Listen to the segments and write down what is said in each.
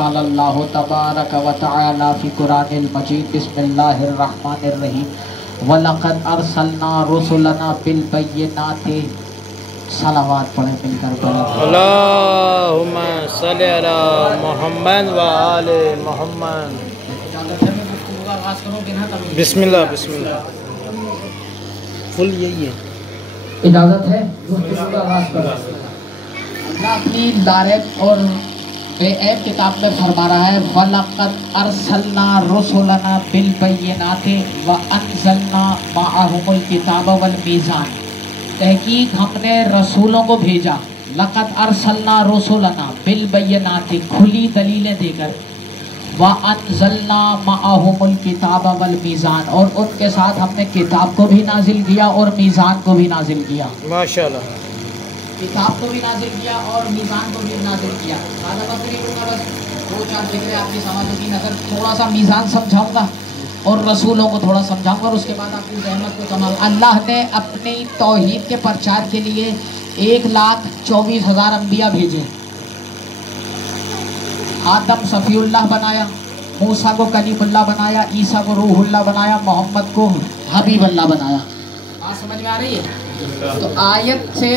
अल्लाहु तबारक व तआला फी कुरानिल मजीद बिस्मिल्लाहिर रहमानिर रहीम वलक़द अरसलना रुसुलना बिल बय्यिनाति। सलावत पढ़े मिलकर अल्लाहुम्मा सल्ली अला मुहम्मद व आले मुहम्मद। बिस्मिल्लाह बिस्मिल्लाह। फुल यही है, इजाज़त है अल्लाह अपनी लारब और बेऐब किताब में फरमा रहा है वलक़द अरसलना रुसुलना बिल बय्यिनाति व अंज़लना मअहुमुल किताब वल मीज़ान। तहकीक हमने रसूलों को भेजा, लक़द अरसलना रुसुलना बिल बय्यिनाति खुली दलीलें देकर, व अंज़लना मअहुमुल किताब वल मीज़ान और उनके साथ हमने किताब को भी नाजिल किया और मीज़ान को भी नाजिल किया। माशाल्लाह, किताब को भी नाजिल किया और मीज़ान को भी नाजिल किया। बस दो चार जिक्र आपकी समझ की नज़र, थोड़ा सा मीज़ान समझाऊंगा और रसूलों को थोड़ा समझाऊंगा और उसके बाद आपकी जहमत को कमाल। अल्लाह ने अपनी तौहीद के प्रचार के लिए 1,24,000 अम्बिया भेजे। आदम सफ़ीउल्लाह बनाया, मूसा को कलीमुल्लाह बनाया, ईसा को रूहुल्लाह बनाया, मोहम्मद को हबीबुल्लाह बनाया। बात समझ में आ रही है? तो आयत से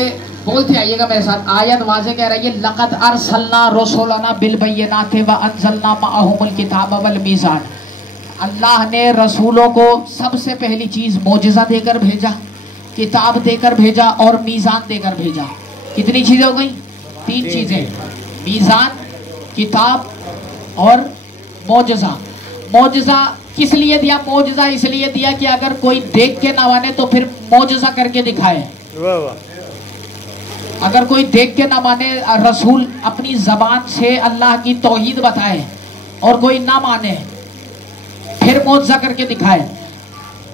बोलते आइएगा मेरे साथ। आयत वाज़े कह रही है लक़द अरसलना रुसुलना बिल बय्यिनाति व अंज़लना मअहुमुल किताब वल मीज़ान। अल्लाह ने रसूलों को सबसे पहली चीज़ मोजिज़ा देकर भेजा, किताब देकर भेजा और मीज़ान देकर भेजा। कितनी चीज़ें हो गई? 3 चीज़ें, मीज़ान, किताब और मोजिज़ा। मोजिज़ा किस लिए दिया? मोजिज़ा इसलिए दिया कि अगर कोई देख के ना माने तो फिर मोजिज़ा करके दिखाए। अगर कोई देख के ना माने, रसूल अपनी ज़बान से अल्लाह की तौहीद बताए और कोई ना माने फिर मोजिज़ा करके दिखाए।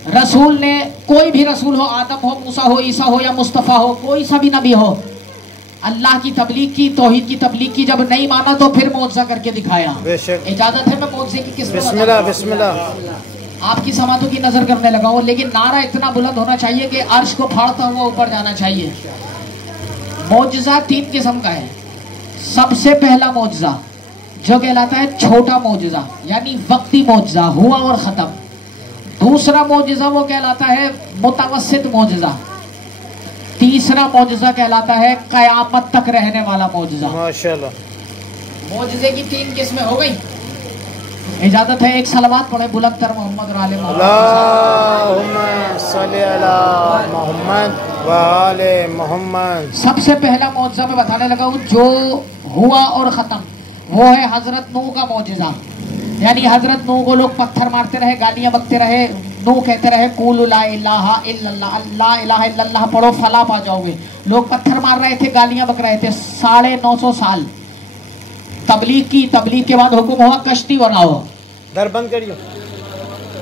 रसूल ने, कोई भी रसूल हो, आदम हो, मूसा हो, ईसा हो या मुस्तफ़ा हो, कोई सा भी नबी हो, अल्लाह की तबलीग की, तौहीद की तबलीग की, जब नहीं माना तो फिर मोजिज़ा करके दिखाया। इजाज़त है मैं मोजिज़े की किस बिस्मिल्लाह बिस्मिल्लाह। आपकी समातों की नज़र करने लगा हूँ, लेकिन नारा इतना बुलंद होना चाहिए कि अर्श को फाड़ता हुआ ऊपर जाना चाहिए। मोजिज़ा 3 किस्म का है। सबसे पहला मोजिज़ा जो कहलाता है छोटा मोजिज़ा, यानी वक्ती मोजिज़ा, हुआ और ख़त्म। दूसरा मोजिज़ा वो कहलाता है मुतवस्सित मोजिज़ा। तीसरा मोजिज़ा कहलाता है क़यामत तक रहने वाला मोजिज़ा। माशाल्लाह, मोजिज़े की 3 किस्में हो गई। इजाज़त है एक सलावत पढ़े बुलंद तर मोहम्मद और आले मोहम्मद। अल्लाहुम्मा सल्ली अला मुहम्मद व आले मोहम्मद। सबसे पहला मोजिज़ा मैं बताने लगा हूँ जो हुआ और ख़त्म, वो है हज़रत नूह का मोजिज़ा। यानी हज़रत नूह को लोग पत्थर मारते रहे, गालियाँ बकते रहे, नूह कहते रहे कूलू ला इलाहा इल्लल्लाह, ला इलाहा इल्लल्लाह पढ़ो फला पा जाओगे। लोग पत्थर मार रहे थे, गालियाँ बक रहे थे। 950 साल तबलीग की। तबलीग के बाद हुक्म हुआ कश्ती बनाओ, दर बंद करियो।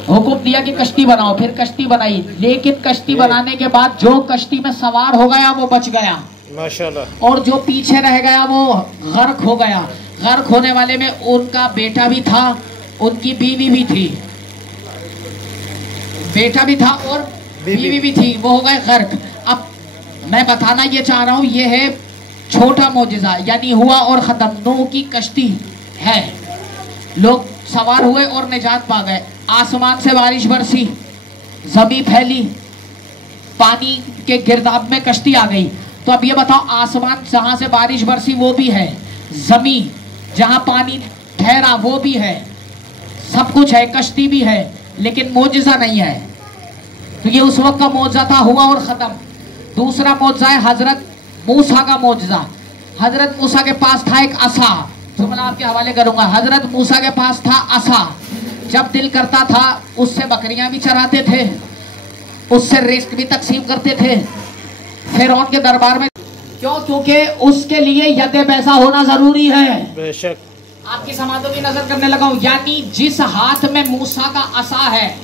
हुक्म दिया कि कश्ती बनाओ, फिर कश्ती बनाई। लेकिन कश्ती बनाने के बाद जो कश्ती में सवार हो गया वो बच गया, माशाल्लाह, और जो पीछे रह गया वो गर्क हो गया। गर्क होने वाले में उनका बेटा भी था, उनकी बीवी भी थी। बेटा भी था और बीवी भी थी, वो हो गए गर्क। अब मैं बताना ये चाह रहा हूँ, ये है छोटा मोजिज़ा, यानी हुआ और ख़त्म। नूह की कश्ती है, लोग सवार हुए और निजात पा गए। आसमान से बारिश बरसी, ज़मीन फैली, पानी के गिरदाब में कश्ती आ गई। तो अब ये बताओ, आसमान जहाँ से बारिश बरसी वो भी है, ज़मीन जहाँ पानी ठहरा वो भी है, सब कुछ है, कश्ती भी है, लेकिन मोजिज़ा नहीं है। तो ये उस वक्त का मोजिज़ा था, हुआ और ख़त्म। दूसरा मोजिज़ा है हज़रत मूसा का मोजिज़ा। हज़रत मूसा के पास था एक असा, जुमला आपके हवाले करूंगा। हज़रत मूसा के पास था असा, जब दिल करता था उससे बकरियां भी चराते थे, उससे रिस्क भी तकसीम करते थे फिरौन के दरबार में। क्यों? क्योंकि उसके लिए यदे पैसा होना जरूरी है। बेशक। आपकी समातों की नजर करने लगा हूं, यानी जिस हाथ में मूसा का असा है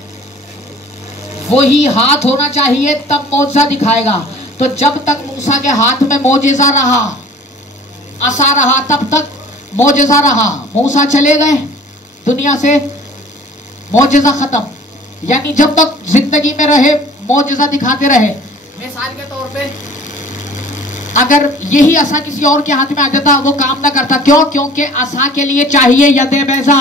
वही हाथ होना चाहिए, तब मोजिज़ा दिखाएगा। तो जब तक मूसा के हाथ में मोजिज़ा रहा, असा रहा, तब तक मोजिज़ा रहा। मूसा चले गए दुनिया से, मोजिज़ा खत्म। यानी जब तक जिंदगी में रहे मोजिज़ा दिखाते रहे। मिसाल के तौर पे अगर यही असा किसी और के हाथ में आ जाता वो काम ना करता। क्यों? क्योंकि असा के लिए चाहिए यदे बैजा।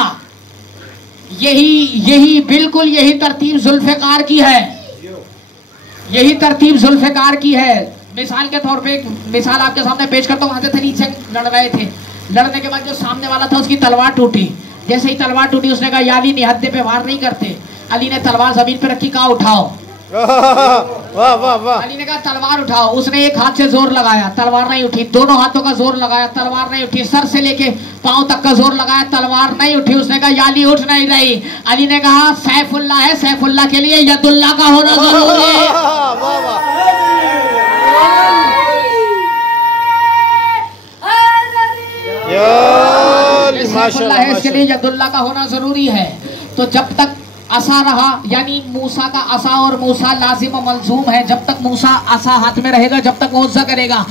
यही बिल्कुल यही तरतीब जुल्फ़िकार की है, यही तरतीब जुल्फ़िकार की है। मिसाल के तौर पे एक मिसाल आपके सामने पेश करता हूँ। हज़रत अली से लड़ रहे थे, लड़ने के बाद जो सामने वाला था उसकी तलवार टूटी। जैसे ही तलवार टूटी उसने कहा या अली निहत्थे पे वार नहीं करते। अली ने तलवार जमीन पे रखी, कहा उठाओ। वाह वाह वाह। अली ने कहा तलवार उठाओ। उसने एक हाथ से जोर लगाया, तलवार नहीं उठी। दोनों हाथों का जोर लगाया, तलवार नहीं उठी। सर से लेके पांव तक का जोर लगाया, तलवार नहीं उठी। उसने कहा या अली उठ नहीं रही। अली ने कहा सैफुल्लाह है, सैफुल्लाह के लिए यदुल्लाह का होना जरूरी है। सैफुल्लाह है, इसके लिए यदुल्लाह का होना जरूरी है। तो जब तक असा रहा, यानी मूसा का असा और मूसा लाजिम और मलजूम है। जब तक मूसा असा हाथ में रहेगा, जब तक मौजा करेगा।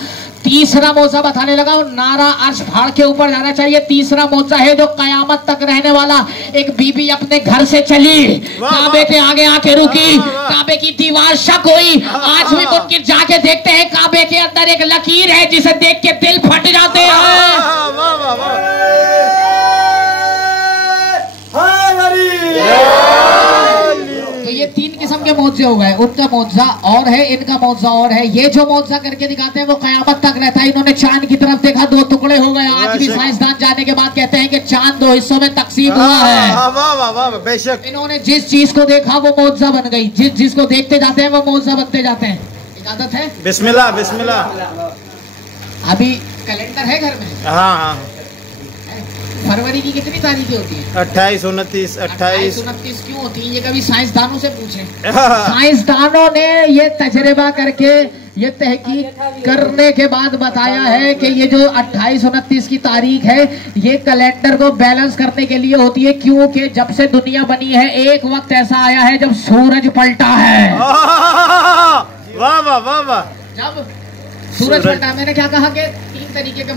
तीसरा मौजा बताने लगा, नारा अर्श फाड़ के ऊपर जाना चाहिए। तीसरा मौजा है जो कयामत तक रहने वाला। एक बीबी अपने घर से चली, काबे के आगे आके रुकी, काबे की दीवार शक हुई। आज भी मुनकिर जाके देखते हैं, काबे के अंदर एक लकीर है जिसे देख के दिल फट जाते हैं। तो ये तीन किस्म के मौजे हो गए। उनका मौजा और है, इनका मौजा और है। ये जो मौजा करके दिखाते हैं वो कयामत तक रहता है। इन्होंने चांद की तरफ देखा, 2 टुकड़े हो गए। आज भी साइंसदान जाने के बाद कहते हैं कि चांद 2 हिस्सों में तकसीम हुआ है। बेशक इन्होंने जिस चीज को देखा वो मौजा बन गई, जिस जिसको देखते जाते हैं वो मौजा बनते जाते हैं। इजाजत है? बिस्मिल्लाह बिस्मिल्लाह। अभी कैलेंडर है घर में? हाँ। फरवरी की कितनी तारीखें होती है? 28, 29, 28, 29 क्यों होती है? ये कभी साइंसदानों से पूछें। साइंसदानों ने ये तजर्बा करके, ये तहकीक करने के बाद बताया है कि ये जो 28, 29 की तारीख है, ये कैलेंडर को बैलेंस करने के लिए होती है। क्योंकि जब से दुनिया बनी है एक वक्त ऐसा आया है जब सूरज पलटा है। वाह वाह वाह वाह। जब सूरज पलटा, मैंने क्या कहा कि 3 तरीके के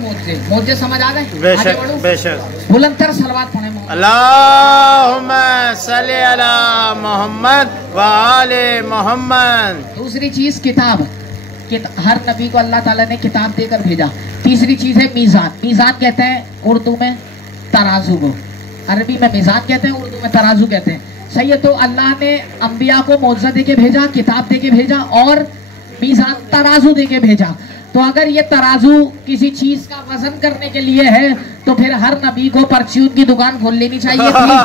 मौजे समझ आ गए? बेशक बेशक। बुलंदतर सलवात पढ़े। अल्लाहुम्मा सल्ली अला मोहम्मद व आले मोहम्मद। दूसरी चीज किताब, हर नबी को अल्लाह ताला ने किताब देकर भेजा। तीसरी चीज है मीज़ान। मीज़ान कहते हैं उर्दू में तराजू को, अरबी में मीज़ान कहते हैं, उर्दू में तराजू कहते हैं। सही है। तो अल्लाह ने अंबिया को मौजा दे के भेजा, किताब दे के भेजा और मीज़ान तराजू दे के भेजा। तो अगर ये तराजू किसी चीज का वजन करने के लिए है तो फिर हर नबी को परचून की दुकान खोल लेनी चाहिए थी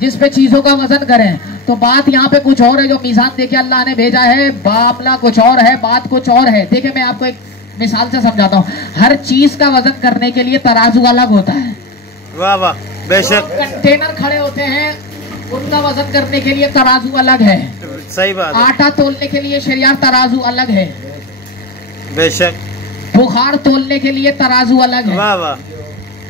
जिस पे चीजों का वजन करें। तो बात यहाँ पे कुछ और है, जो मीज़ान देके अल्लाह ने भेजा है, मामला कुछ और है, बात कुछ और है। देखिए मैं आपको एक मिसाल से समझाता हूँ। हर चीज का वजन करने के लिए तराजू अलग होता है। वाह वाह बेशक। कंटेनर खड़े होते हैं, उनका वजन करने के लिए तराजू अलग है। सही बात। आटा तोलने के लिए शरिया तराजू अलग है। बेशक। बुखार तोलने के लिए तराजू अलग है। वाह वाह।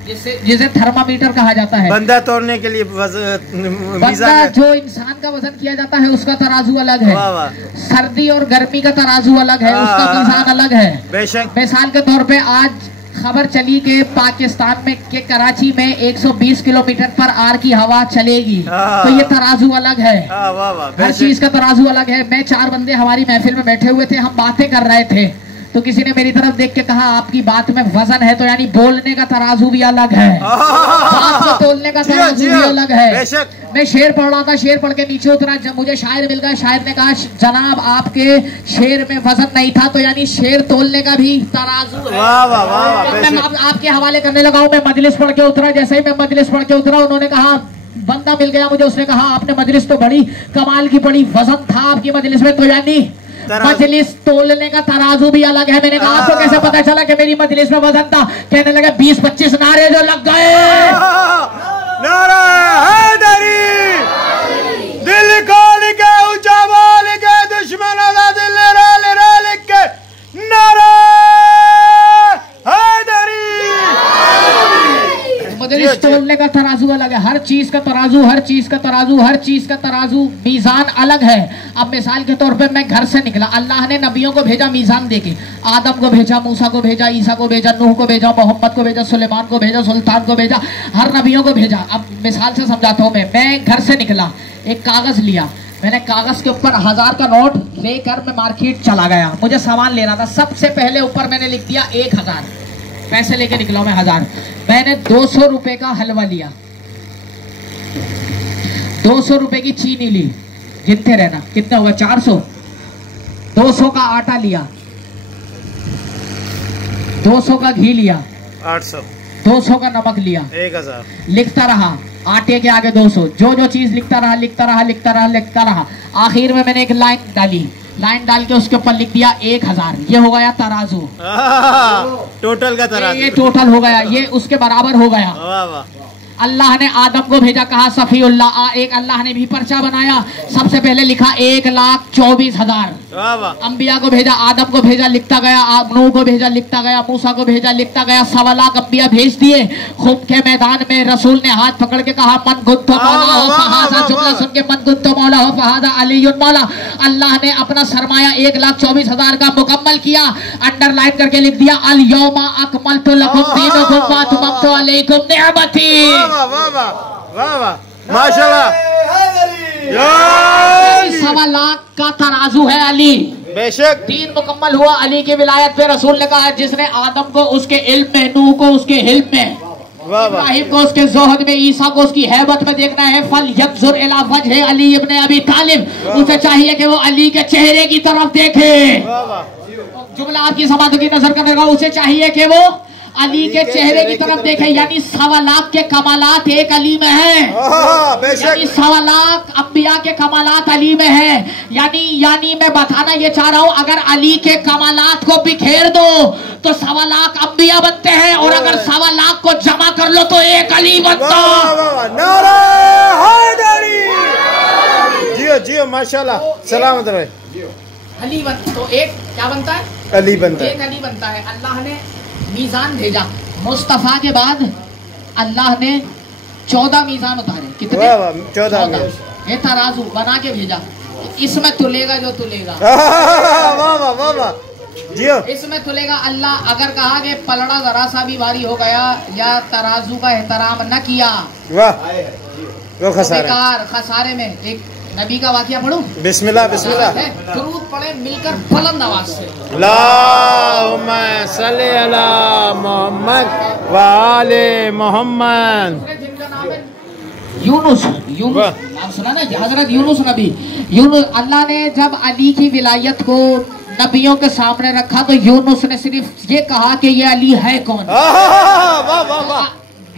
जिसे थर्मामीटर कहा जाता है। बंदा तोड़ने के लिए बंदा जो इंसान का वजन किया जाता है उसका तराजू अलग है। वाह वाह। सर्दी और गर्मी का तराजू अलग है, उसका मीज़ान अलग है। बेशक। मिसाल के तौर पे आज खबर चली कि पाकिस्तान में के कराची में 120 किलोमीटर पर आर की हवा चलेगी, तो ये तराजू अलग है। हर चीज का तराजू अलग है। मैं 4 बंदे हमारी महफिल में बैठे हुए थे, हम बातें कर रहे थे, तो किसी ने मेरी तरफ देख के कहा आपकी बात में वजन है, तो यानी बोलने का तराजू भी अलग है, बात को तोलने का तराजू भी अलग है। मैं शेर पढ़ रहा था, शेर पढ़ के नीचे उतरा, जब मुझे शायर मिल गया, शायर ने कहा जनाब आपके शेर में वजन नहीं था, तो यानी शेर तोलने का भी तराजू है। मैं आपके हवाले करने लगा हूँ। मैं मजलिस पढ़ के उतरा, जैसे ही मैं मजलिस पढ़ के उतरा उन्होंने कहा, बंदा मिल गया मुझे, उसने कहा आपने मजलिस तो बड़ी कमाल की पढ़ी, वजन था आपकी मजलिस में, तो यानी मजलिस तोलने का तराजू भी अलग है। मैंने कहा आपको कैसे पता चला कि मेरी मजलिस में वजन था? कहने लगा 20-25 नारे जो लग गए। नारा हैदरी, दिल खोल के ऊंचा बोल के दुश्मनों का दिल रोल रोल के नारा हैदरी। मजलिस तोलने का तराजू अलग है। हर चीज का तराजू, हर चीज का तराजू, हर चीज का तराजू, मीज़ान अलग है। अब मिसाल के तौर पे मैं घर से निकला, अल्लाह ने नबियों को भेजा मीज़ान देके, आदम को भेजा, मूसा को भेजा, ईसा को भेजा, नूह को भेजा, मोहम्मद को भेजा, सुलेमान को भेजा, सुल्तान को भेजा, हर नबियों को भेजा। अब मिसाल से समझाता हूँ मैं घर से निकला, एक कागज लिया, मैंने कागज के ऊपर 1000 का नोट लेकर मैं मार्केट चला गया, मुझे सामान लेना था। सबसे पहले ऊपर मैंने लिख दिया 1000, पैसे लेके निकला मैं 1000। मैंने 200 रुपए का हलवा लिया, 200 रुपए की चीनी ली, गिनते रहना कितना हुआ, 400। 200 का आटा लिया, 200 का घी लिया, 800, 200 का नमक लिया, 1000। लिखता रहा आटे के आगे 200, जो चीज लिखता रहा। आखिर में मैंने एक लाइन डाली, लाइन डाल के उसके ऊपर लिख दिया 1000। ये हो गया तराजू, टोटल का तराजू, ये टोटल हो गया, ये उसके बराबर हो गया। वाह वाह। अल्लाह ने आदम को भेजा, कहा सफीउल्लाह। एक अल्लाह ने भी पर्चा बनाया, सबसे पहले लिखा 1,24,000। अंबिया को भेजा, आदम को भेजा, लिखता गया, नूह को भेजा, लिखता गया, मूसा को भेजा, लिखता गया। 1.25 लाख अंबिया भेज दिए। खून के मैदान में रसूल ने हाथ पकड़ के कहा मन गुत्तो मौला हो फहादा, जुमला सुन के मन गुत्तो मौला हो फहादा अलीयुन मौला। अल्लाह ने अपना सरमाया 1,24,000 का मुकम्मल किया, अंडरलाइन करके लिख दिया अल यौमा अकमलतु लकुम दीनकुम व अतममतु अलैकुम निअमती। माशाल्लाह। 1.25 लाख का तराजू है अली, बेशक। 3 मुकम्मल हुआ अली की विलायत पे। रसूल ने कहा जिसने आदम को उसके इल्म में, नूह को उसके हिल्म में, इब्राहिम को उसके जोहद में, ईसा को उसकी हैबत में देखना है, फल यंजुर इला वजह अली इब्न अबी तालिब। उसे चाहिए कि वो अली के चेहरे की तरफ देखे। जुमला आपकी समाधि की नजर करने का, उसे चाहिए कि वो अली के चेहरे की तरफ देखे। यानी 1.25 लाख के कमालात एक अली में है, यानी 1.25 लाख अंबिया के कमालात अली में है। यानी मैं बताना ये चाह रहा हूँ, अगर अली के कमालात को बिखेर दो तो 1.25 लाख अंबिया बनते हैं, और अगर 1.25 लाख को जमा कर लो तो एक अली बनता। नारा हैदरी। जियो जियो माशाल्लाह, सलामत रहे। अली बनता तो एक क्या बनता है, अली बनता है, एक अली बनता है। अल्लाह ने मीज़ान भेजा, मुस्तफ़ा के बाद अल्लाह ने 14 मीज़ान उतारे। कितने? 14। ये तराजू बना के भेजा, इसमें तुलेगा जो तुलेगा। वाह वाह वाह जियो। इसमें तुलेगा। अल्लाह अगर कहा कि पलड़ा जरा सा भी भारी हो गया या तराजू का एहतराम न किया, वाह वो खसारे में। एक नबी का वाकया पढ़ूं? बिस्मिल्लाह बिस्मिल्लाह। दुरूद पढ़े मिलकर बुलंद आवाज से। अल्लाहुम्मा सल्ली अला मोहम्मद व आले मोहम्मद। जिनका नाम है यूनुस, नाम सुना ना, हजरत यूनुस नबी। यूनुस, अल्लाह ने जब अली की विलायत को नबियों के सामने रखा तो यूनुस ने सिर्फ ये कहा कि ये अली है कौन,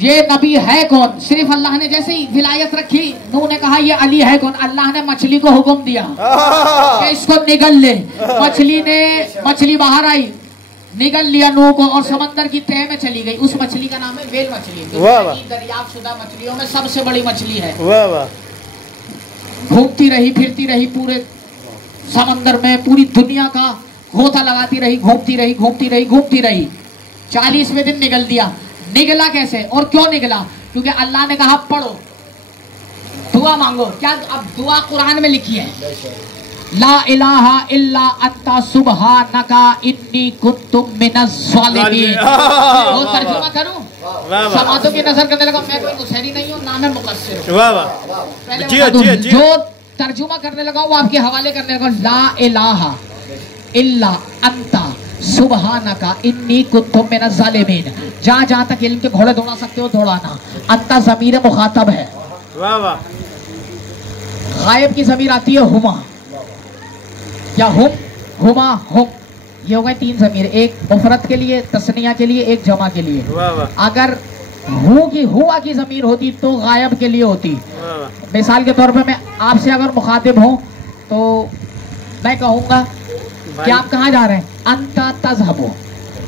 ये नबी है कौन। सिर्फ अल्लाह ने जैसे ही विलायत रखी, नूह ने कहा ये अली है कौन। अल्लाह ने मछली को हुक्म दिया कि इसको निगल ले। मछली बाहर आई, निगल लिया नूह को, और समंदर की तह में चली गई। उस मछली का नाम है वेल मछली, दरियाफ्तशुदा मछलियों में सबसे बड़ी मछली है। घूमती रही फिरती रही पूरे समंदर में, पूरी दुनिया का गोता लगाती रही, घूमती रही। 40वें दिन निगल दिया। निगला कैसे और क्यों निगला? क्योंकि अल्लाह ने कहा पढ़ो, दुआ मांगो। क्या अब दुआ कुरान में लिखी है, ला इलाहा इल्ला अंता सुब्हानका इन्नी कुन्तु मिनज़ ज़ालिमीन। वो तर्जुमा करूं? समातों की नजर करने लगा, मैं कोई मुसहरी नहीं हूँ, ना मैं मुकस्सिर हूं। जो तर्जुमा करने लगा वो आपके हवाले करने लगा, ला इलाहा इल्ला अंता सुब्हानका इन्नी कुन्तु मिनज़ ज़ालिमीन। जहां तक इल्म के घोड़े दौड़ा सकते हो दौड़ाना। अंता ज़मीर मुखातब है, गायब की ज़मीर आती है हुमा या हुम, हुमा हुम। ये हो गए 3 ज़मीर, एक मुफरद के लिए, तस्निया के लिए, एक जमा के लिए। अगर हुआ की ज़मीर होती तो गायब के लिए होती। मिसाल के तौर पे मैं आपसे अगर मुखातिब हूँ तो मैं कहूँगा कि आप कहाँ जा रहे हैं, अंता तज़हबु,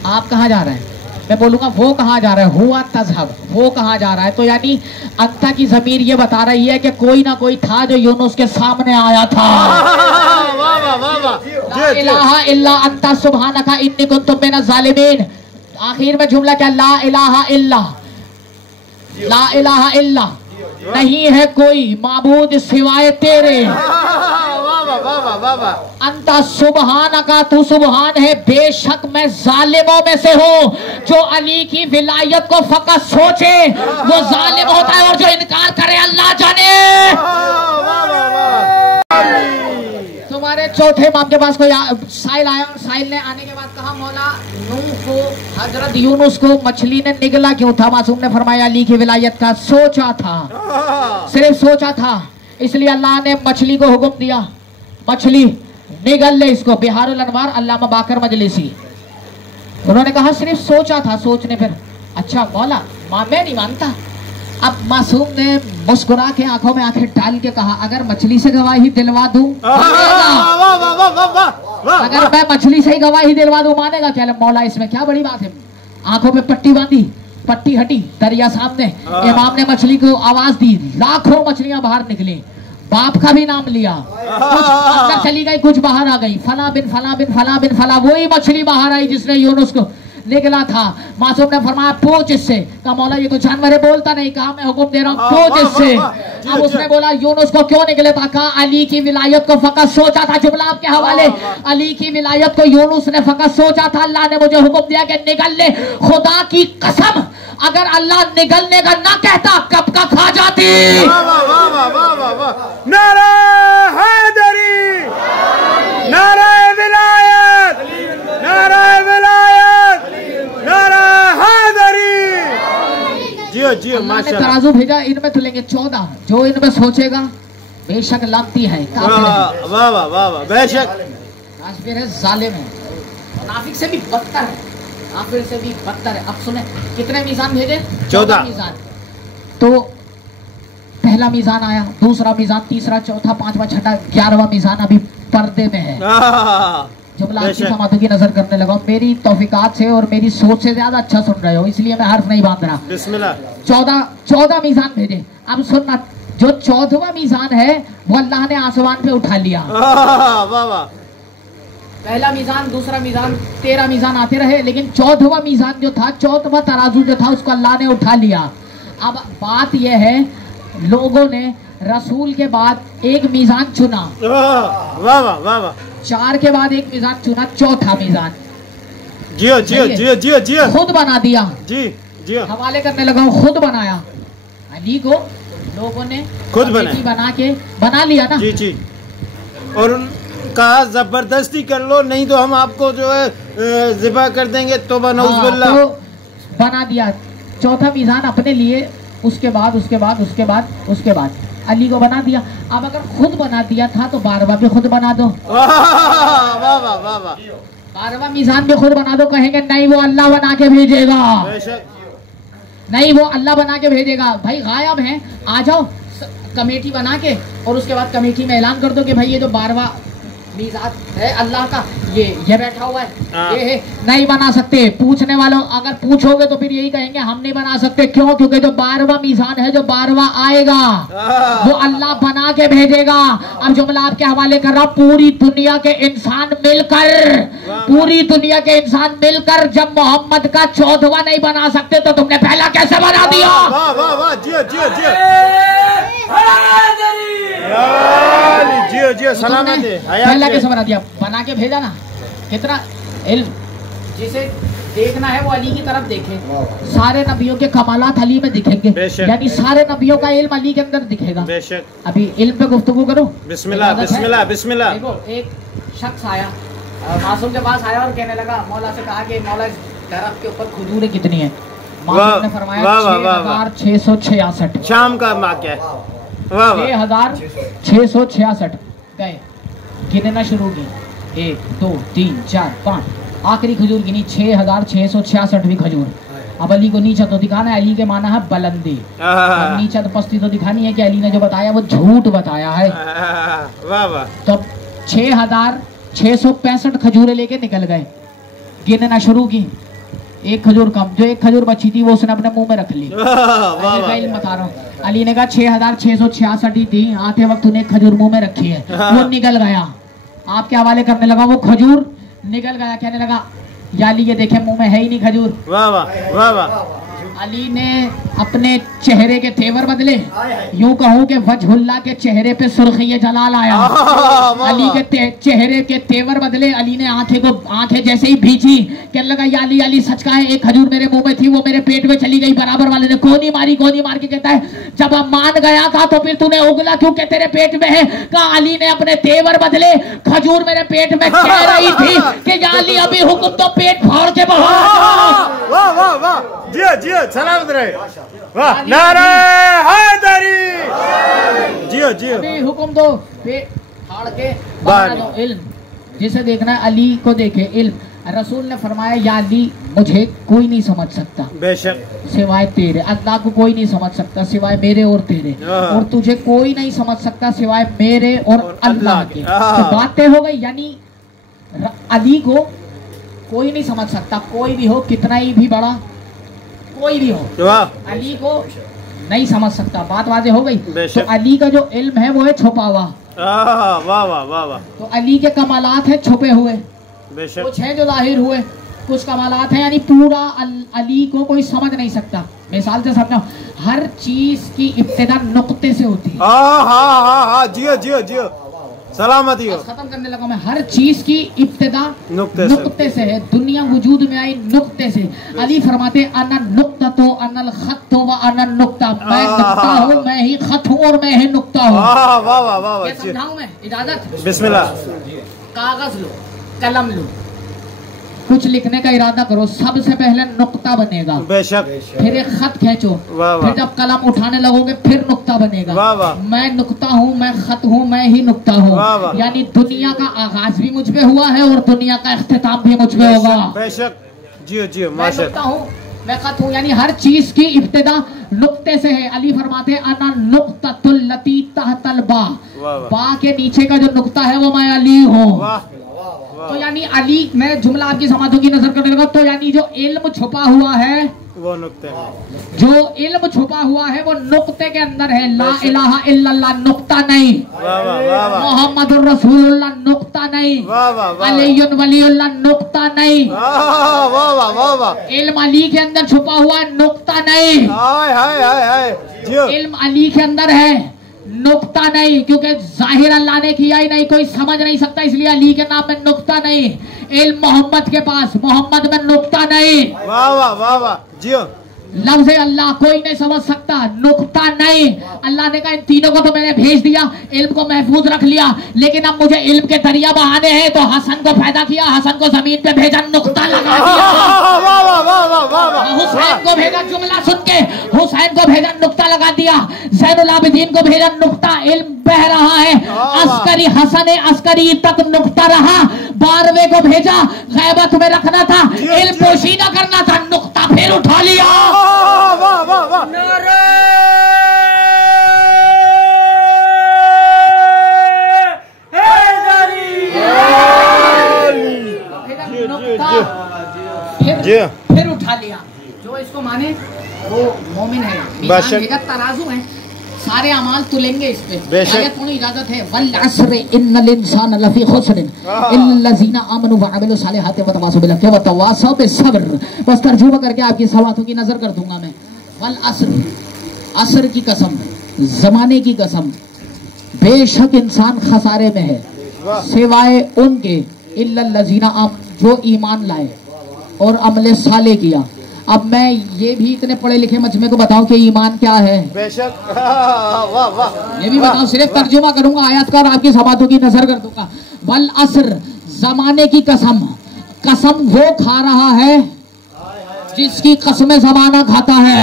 आप कहाँ जा रहे हैं। मैं बोलूंगा वो कहाँ जा रहा है, हुआ तज़हब, वो कहाँ जा रहा है। तो यानी अंता की ज़मीर ये बता रही है कि कोई ना कोई था जो यूनुस के सामने आया था। ला इलाहा इल्ला अंता सुब्हानका इन्नी कुन्तु मिनज़ ज़ालिमीन। आखिर में जुमला क्या, ला इलाहा इल्ला, ला इलाहा इल्ला, नहीं है कोई माबूद सिवाय तेरे। अंता सुब्हानका, तू सुब्हान है, बेशक मैं जालिमों में से हूँ। जो अली की विलायत को फकत सोचे वो जालिम होता है, और जो इनकार करे अल्लाह जाने। चौथे इमाम के पास कोई साइल आया और साइल ने आने के बाद कहा मौला नूह को हजरत यूनुस को मछली ने निगला क्यों था? मासूम ने फरमाया अली की विलायत का सोचा था, सिर्फ सोचा था, इसलिए अल्लाह ने मछली को हुक्म दिया मछली निगल ले इसको। बिहारुल अनवार अल्लामा बाकर मजलिसी, उन्होंने कहा सिर्फ सोचा था, सोचने पर अच्छा मौला मैं नहीं मानता। अब मासूम ने मुस्कुरा के आंखों में आंखें डाल के कहा अगर मछली से गवाही दिलवा दूं अगर मैं मछली से ही गवाही दिलवा दूं मानेगा क्या? मौला इसमें क्या बड़ी बात है। आंखों में पट्टी बांधी, पट्टी हटी, दरिया सामने, इमाम ने मछली को आवाज दी, लाखों मछलियां बाहर निकली, बाप का भी नाम लिया, कुछ अंदर चली गई, कुछ बाहर आ गई, फला बिन फला बिन फला बिन फला, वही मछली बाहर आई जिसने यूनुस को निकला था। मासूम ने फरमाया पूछ इससे। कहा मौला ये तो जानवर है, बोलता नहीं। कहा मैं हुक्म दे रहा हूँ पूछ इससे। अब उसने बोला यूनुस को क्यों निकले था? कहा अली की विलायत को फकत सोचा था। जुमला आपके हवाले, अली की विलायत को यूनुस ने फकत सोचा था, अल्लाह ने मुझे हुक्म दिया कि निगल ले। खुदा की कसम अगर अल्लाह निगलने का ना कहता कब का खा जाती। नारे हैदरी, नारे विलायत, नारे विलायत, नारे हैदरी। जियो जियो माशाल्लाह। तराजू भेजा, इनमें तुलेंगे 14, जो इनमें सोचेगा बेशक लानती है, काफिर है। वाह वाह वाह वाह, बेशक काफिर है, जालिम है, मुनाफिक से भी बदतर है, काफिर से भी बदतर है। अब सुने कितने मीजान भेजे? 14 मीजान। तो पहला मीजान आया, दूसरा मीजान, तीसरा, चौथा, पांचवा, छठा, 11वां मीजान अभी पर्दे में है। जुमला अच्छी समातों की नजर करने लगा। मेरी तौफीकात से और मेरी सोच से ज्यादा अच्छा सुन रहे हो, इसलिए मैं हर्फ नहीं बांध रहा। बिस्मिल्लाह। 14 मीजान भेजे। अब सुनना, जो 14वां मीजान है वो अल्लाह ने आसमान पे उठा लिया। वाह वाह। पहला मीजान, दूसरा मीजान, 13 मीजान आते रहे, लेकिन 14वां मीजान जो था, 14वां तराजू जो था, उसको अल्लाह ने उठा लिया। अब बात यह है लोगों ने रसूल के बाद एक मीजान चुना, वाह वाह वाह वाह, 4 के बाद एक मीजान चुना, चौथा मीजान जियो जियो जियो जियो जियो खुद बना दिया। जी जियो हवाले करने लगा, खुद बनाया। अली को लोगों ने खुद बना के बना लिया ना। जी जी। और कहा जबरदस्ती कर लो, नहीं तो हम आपको जो है ज़िबा कर देंगे। तौबा नऊज़ुबिल्लाह। तो बना दिया चौथा मीजान अपने लिए। उसके बाद अली को बना दिया। अब अगर खुद बना दिया था तो 12वां भी खुद बना दो। वाह वाह वाह वाह। 12वां मीजान भी खुद बना दो। कहेंगे नहीं वो अल्लाह बना के भेजेगा, नहीं वो अल्लाह बना के भेजेगा। भाई गायब हैं, आ जाओ कमेटी बना के, और उसके बाद कमेटी में ऐलान कर दो कि भाई ये जो 12वां मीजान है अल्लाह का, ये बैठा हुआ है, ये है। नहीं बना सकते। पूछने वालों अगर पूछोगे तो फिर यही कहेंगे हम नहीं बना सकते। क्यों? क्योंकि जो 12वां मीजान है, जो 12वां आएगा वो अल्लाह बना के भेजेगा। अब जुमला आपके हवाले कर रहा, पूरी दुनिया के इंसान मिलकर जब मोहम्मद का 14वां नहीं बना सकते तो तुमने पहला कैसे बना दिया? वाह वाह वाह, जियो जियो जियो जियो जियो, सलामत है। पहला कैसे बना दिया? बना के भेजा ना। कितना इल्म, जिसे देखना है वो अली की तरफ देखे। सारे नबियों के कमालात अली में दिखेंगे, यानी सारे नबियों का इल्म अली के अंदर दिखेगा। अभी इल्म पे गुफ्तगू करो। बिस्मिल्लाह बिस्मिल्लाह बिस्मिल्लाह। देखो एक शख्स आया, मासूम के पास आया और कहने लगा, मौला से कहा कि मौला दरख्त के ऊपर खजूरें कितनी है? मासूम ने फरमाया 6666। शाम का वाक़या है। 6666। गए, गिनना शुरू की, 1 2 3 4 5, आखिरी खजूर गिनी 6666 भी खजूर। अब अली को नीचा तो दिखाना है, अली के माना है बुलंदी, नीचा तो पस्ती तो दिखानी है कि अली ने जो बताया वो झूठ बताया है। वाह वाह। तो 6665 खजूरें लेके निकल गए, गिनना शुरू की, एक खजूर कम, जो एक खजूर बची थी वो उसने अपने मुंह में रख ली। बता रहा हूँ, अली ने कहा 6666 थी, आते वक्त तूने एक खजूर मुंह में रखी है, वो निकल गया। आपके हवाले करने लगा, वो खजूर निकल गया, कहने लगा या अली ये देखे मुंह में है ही नहीं खजूर। वाह वाह वाह वाह। अली ने अपने चेहरे के तेवर बदले, यूं कहूं कि वजहुल्लाह के चेहरे पे सुर्खी जलाल आया। अली के चेहरे के तेवर बदले, अली ने आंखें जैसे ही भींची, कहने लगा या अली अली सच कहा, एक खजूर मेरे मुंह में थी वो मेरे पेट में चली गई। बराबर वाले ने कोनी मारी, कोनी मार के कहता है जब अब मान गया था तो फिर तूने उगला क्यों के तेरे पेट में है? कहा अली ने अपने तेवर बदले, खजूर मेरे पेट में कह रही थी कि या अली अभी हुक्म तो पेट फाड़ के बाहर। वाह वाह वाह, जियो जियो, सलामत रहे, वाह, नारे हैदरी, जियो जियो, अभी हुक्म दो पेट फाड़ के बाहर दो। इल्म जिसे देखना है अली को देखे। इल्म रसूल ने फरमाया या अली मुझे कोई नहीं समझ सकता बेशक सिवाय तेरे, अल्लाह को कोई नहीं समझ सकता सिवाय मेरे और तेरे, और तुझे कोई नहीं समझ सकता सिवाय मेरे और अल्लाह के। तो बातें हो गई, यानी अली को कोई नहीं समझ सकता, कोई भी हो, कितना ही भी बड़ा कोई भी हो, अली को नहीं समझ सकता। बात वाजे हो गई। तो अली का जो इल्म है वो है छुपा हुआ। वाह वाह वाह वाह। तो अली के कमालात है छुपे हुए, कुछ है जो जाहिर हुए, कुछ कमालात है यानी पूरा अली को कोई समझ नहीं सकता। मिसाल से समझो, हर चीज की इब्तिदा नुक्ते से होती है। हाँ जियो जियो जियो, सलामती हो। खत्म करने लगा मैं। हर चीज की इब्तिदा नुक्ते से है। दुनिया वजूद में आई नुक्ते से। अली फरमाते अना नुक्ता तो अनल खत तो व अना नुक्ता, मैं नुक्ता हूँ, मैं ही खत हूँ और मैं ही नुक्ता हूँ। वाह वाह वाह, समझाऊं मैं? इजाजत? बिस्मिल्लाह। कागज लो, कलम लो, कुछ लिखने का इरादा करो, सबसे पहले नुक्ता बनेगा, बेशक, फिर एक खत खींचो, फिर जब कलम उठाने लगोगे फिर नुक्ता बनेगा। मैं नुक्ता हूँ, मैं खत हूँ, मैं ही नुक्ता हूँ। यानी दुनिया का आगाज भी मुझ पे हुआ है और दुनिया का इख्तिताम भी मुझ पे होगा। बेशक, जियो जियो, मैं नुक्ता हूँ, मैं खत हूँ, यानी हर चीज की इब्तिदा नुक्ते से है। अली फरमाते अना नुक्ततुल लती तहतल बा, बा के नीचे का जो नुक्ता है वो मैं अली हूँ। तो यानी अली, मैं जुमला आपकी समातों की नजर करने लगा, तो यानी जो इल्म छुपा हुआ है वो नुक्ते है, जो इल्म छुपा हुआ है वो नुक्ते के अंदर है। ला इलाहा इल्लल्लाह नुक्ता नहीं, मोहम्मदुर रसूलुल्लाह नुक्ता नहीं, अलीयुन वलीउल्लाह नुक्ता नहीं, इल्म अली के अंदर छुपा हुआ है, नुक्ता नहीं। इल्म अली के अंदर है, नुक्ता नहीं, क्योंकि जाहिर अल्लाह ने किया ही नहीं, कोई समझ नहीं सकता, इसलिए अली के नाम में नुक्ता नहीं। इल्म मोहम्मद के पास, मोहम्मद में नुक्ता नहीं। वाह वाह वाह वाह, जियो। लफ्ज़ अल्लाह कोई नहीं समझ सकता, नुक्ता नहीं। अल्लाह ने कहा इन तीनों को तो मैंने भेज दिया, इल्म को महफूज रख लिया, लेकिन अब मुझे इल्म के दरिया बहाने हैं, तो हसन को पैदा किया, हसन को जमीन पे भेजा, नुक्ता लगा दिया। हुसैन को भेजा, जुमला सुन के हुसैन को भेजा, नुक्ता लगा दिया। ज़ैनुल आबिदीन को भेजा, नुक्ता, इल्म बह रहा है। अस्करी हसन अस्करी तक नुक्ता रहा। 12वें को भेजा, गैबत में रखना था, इल्म पोशीदा करना था, नुक्ता फिर उठा लिया। वाह वाह वाह, नारे फिर उठा लिया। जो इसको माने वो मोमिन है, तराजू है, सारे अमाल तुलेंगे इस पे। इजाजत है, वल अस्र इन्नल इंसान लफी खुस्र इल्लल्लज़ीना आमनु व अमिलु सालिहाति व तवासौ बिल हक़्क़ि व तवासौ बिस सब्र। बस तर्जुमा करके आपकी सवालों की नजर कर दूंगा मैं। वल अस्र, असर की कसम, जमाने की कसम, बेशक इंसान खसारे में है सिवाय उनके इल्लल्लज़ीना आमनु, जो ईमान लाए और अमले साले किया। अब मैं ये भी इतने पढ़े लिखे मजमे को बताऊं कि ईमान क्या है? बेशक, वाह वाह, ये भी बताऊं, सिर्फ तर्जुमा करूंगा आयत का और आपकी समातों की नजर कर दूंगा। वल अस्र, जमाने की कसम, कसम वो खा रहा है जिसकी कसमें जमाना खाता है।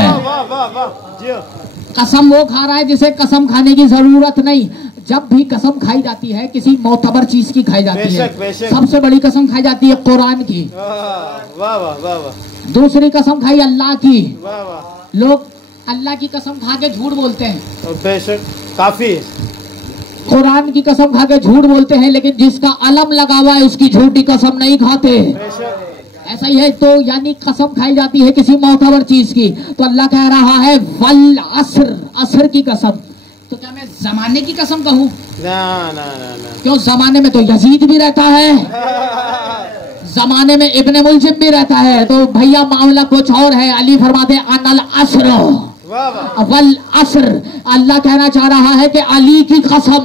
कसम वो खा रहा है जिसे कसम खाने की जरूरत नहीं। जब भी कसम खाई जाती है किसी मोतबर चीज की खाई जाती है। सबसे बड़ी कसम खाई जाती है कुरान की। वाह वाह वाह वाह। दूसरी कसम खाई अल्लाह की। वाह वाह। लोग अल्लाह की कसम खा के झूठ बोलते हैं, बेशक काफी। कुरान की कसम खा के झूठ बोलते हैं, लेकिन जिसका अलम लगा हुआ है उसकी झूठी कसम नहीं खाते। ऐसा ही है। तो यानी कसम खाई जाती है किसी मोतबर चीज की, तो अल्लाह कह रहा है वल अस्र, असर की कसम। तो क्या मैं जमाने की कसम कहूँ? ना ना ना ना, क्यों? जमाने में तो यजीद भी रहता है, जमाने में इब्ने मुलजिम भी रहता है, तो भैया मामला कुछ और है। अली फरमाते अनल अस्र वल अस्र, अल्लाह कहना चाह रहा है कि अली की कसम।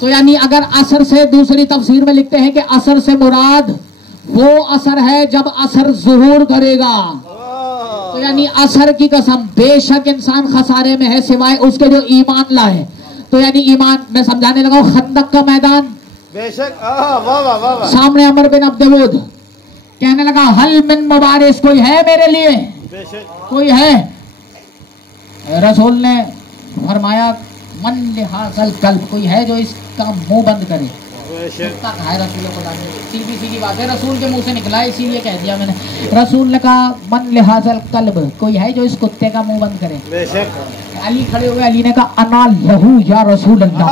तो यानी अगर असर से, दूसरी तफसीर में लिखते हैं कि असर से मुराद वो असर है जब असर ज़ुहूर करेगा। तो यानी असर की कसम, बेशक इंसान खसारे में है सिवाय उसके जो ईमान लाए। तो यानी ईमान, मैं समझाने लगा हूं, खंदक का मैदान, बेशक सामने अमर बिन अब्दुवूद कहने लगा हल मिन मुबारिस, कोई है मेरे लिए, कोई है? रसूल ने फरमाया मन लिहाजल कल्ब, कोई है जो इसका मुंह बंद करे। रसूल खुदा ने, सीधी सीधी बात है, रसूल के मुंह से निकला है, इसीलिए कह दिया मैंने। रसूल ने कहा मन लिहाजल कल्ब, कोई है जो इस कुत्ते का मुंह बंद करे। अली खड़े हुए, अली ने कहा अना लहू या रसूल अल्लाह,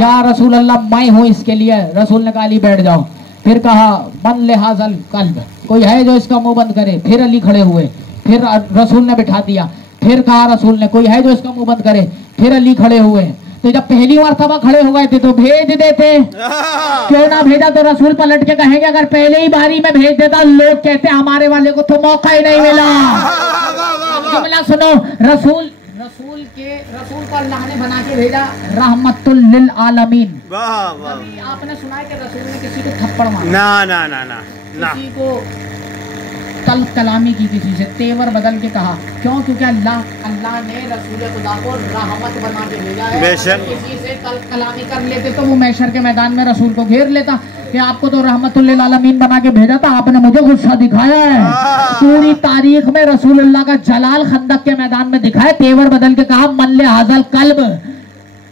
या रसूल अल्लाह मैं हूँ इसके लिए। रसूल ने कहा अली बैठ जाओ। फिर कहा मन लिहाजल कल्ब, कोई है जो इसका मुंह बंद करे। फिर अली खड़े हुए, फिर रसूल ने बिठा दिया। फिर कहा रसूल ने कोई है जो इसका मुंह बंद करे। फिर अली खड़े हुए। तो जब पहली मर्तबा खड़े हो गए थे तो भेज देते, क्यों ना भेजा? तो रसूल पलट के कहेंगे अगर पहले ही बारी में भेज देता, लोग कहते हमारे वाले को तो मौका ही नहीं मिला। जुमला सुनो, रसूल को अल्लाह ने बना के भेजा रहमतुल लिल आलमीन। आपने सुना है कि रसूल ने किसी को थप्पड़ मारा? ना। किसी को तल कलामी की, किसी से तेवर बदल के कहा, क्यों? क्योंकि अल्लाह ने रसूल खुदा को रहमत बना के भेजा है। किसी से तल कलामी कर लेते तो वो मैशर के मैदान में रसूल को घेर लेता कि आपको तो रहमतुल लिल आलमीन बना के भेजा था, आपने मुझे गुस्सा दिखाया है। पूरी तारीख में रसूलुल्लाह का जलाल खंदक के मैदान में दिखाए, तेवर बदल के कहा मन लिहाजल कल्ब,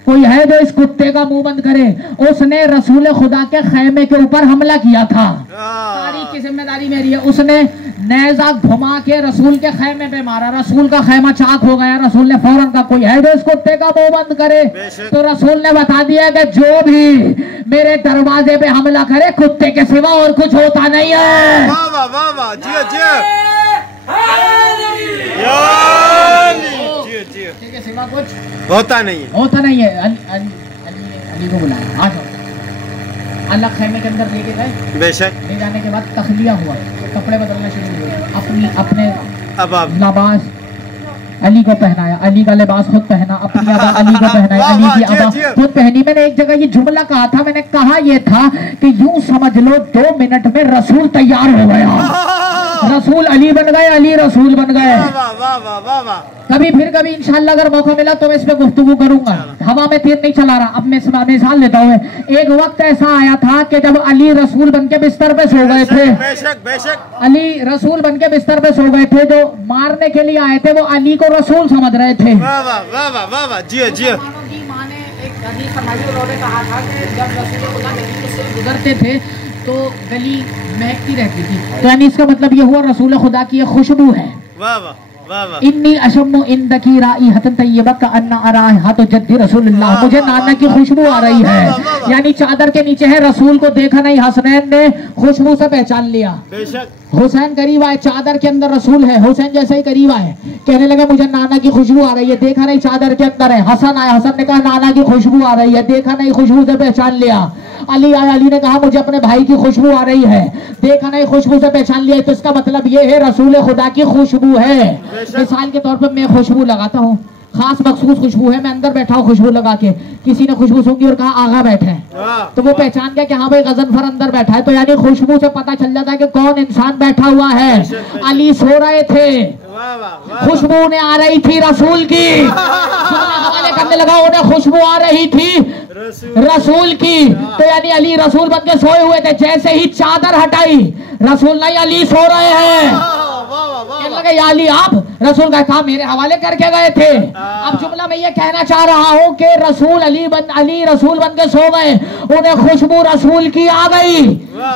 कोई है जो इस कुत्ते का मुंह बंद करे। उसने रसूल खुदा के खैमे के ऊपर हमला किया था, तारीख की जिम्मेदारी मेरी है। उसने नेजा घुमा के रसूल के खैमे पे मारा, रसूल का खैमा चाक हो गया। रसूल ने फौरन कहा कोई है जो इस कुत्ते का मुंह बंद करे। तो रसूल ने बता दिया कि जो भी मेरे दरवाजे पे हमला करे कुत्ते के सिवा और कुछ होता नहीं है। के सिवा कुछ होता नहीं है। अली को बुलाया, आ जाओ। अल्लाह खैमे के अंदर लेके गए। बेशक ले जाने के बाद तखलिया हुआ, कपड़े बदलना शुरू हुए, अपने लिबास अली को पहनाया, अली का लिबास खुद पहना, अपनी अबा अली को पहनाया, अली की अबा खुद पहनी। मैंने एक जगह ये जुमला कहा था, मैंने कहा ये था कि यूं समझ लो 2 मिनट में रसूल तैयार हो गया। रसूल अली बन गए, अली रसूल बन गए। कभी इंशाल्लाह अगर मौका मिला तो मैं इस पे गुफ्तगू करूंगा। हवा में तीर नहीं चला रहा। अब मैं मिसाल लेता हूँ। एक वक्त ऐसा आया था कि जब अली रसूल बन के बिस्तर पे सो गए थे। बेशक अली रसूल बन के बिस्तर पे सो गए थे। जो मारने के लिए आए थे वो अली को रसूल समझ रहे थे। कहा था कि जब रसूल गुजरते थे तो गली महकती रहती थी, तो यानी इसका मतलब ये हुआ रसूल खुदा की खुशबू है। इन्नी अशम्मु इंदकी राइहतन तय्यबा का अन्ना अराइहतु जद्दी रसूलुल्लाह, मुझे नाना की खुशबू आ रही है। यानी चादर के नीचे है, रसूल को देखा नहीं, हसनैन ने खुशबू से पहचान लिया। हुसैन करीब आए, चादर के अंदर रसूल है। हुसैन जैसे ही करीब आए कहने लगे मुझे नाना की खुशबू आ रही है, देखा नहीं चादर के अंदर है। हसन आया, हसन ने कहा नाना की खुशबू आ रही है, देखा नहीं खुशबू से पहचान लिया। अली आया, अली ने कहा मुझे अपने भाई की खुशबू आ रही है, देखा नहीं खुशबू से पहचान लिया। तो इसका मतलब ये है रसूल खुदा की खुशबू है। मिसाल के तौर पर मैं खुशबू लगाता हूँ, खास मखसूस खुशबू है, मैं अंदर बैठा हूँ खुशबू लगा के, किसी ने खुशबू सूंघी और कहा आगा बैठे हैं, तो वो पहचान गया कि हाँ भाई गजनफर अंदर बैठा है। तो यानी खुशबू से पता चल जाता है कि कौन इंसान बैठा हुआ है। अली सो रहे थे, खुशबू ने आ रही थी रसूल की, हवाले करने लगा, उन्हें खुशबू आ रही थी रसूल की। तो यानी अली रसूल बन के सोए हुए थे, जैसे ही चादर हटाई रसूल नहीं अली सो रहे हैं। लगे या अली आप, रसूल का कहा मेरे हवाले करके गए थे। अब जुमला मैं ये कहना चाह रहा हूँ कि रसूल अली रसूल बन के सो गए, उन्हें खुशबू रसूल की आ गई।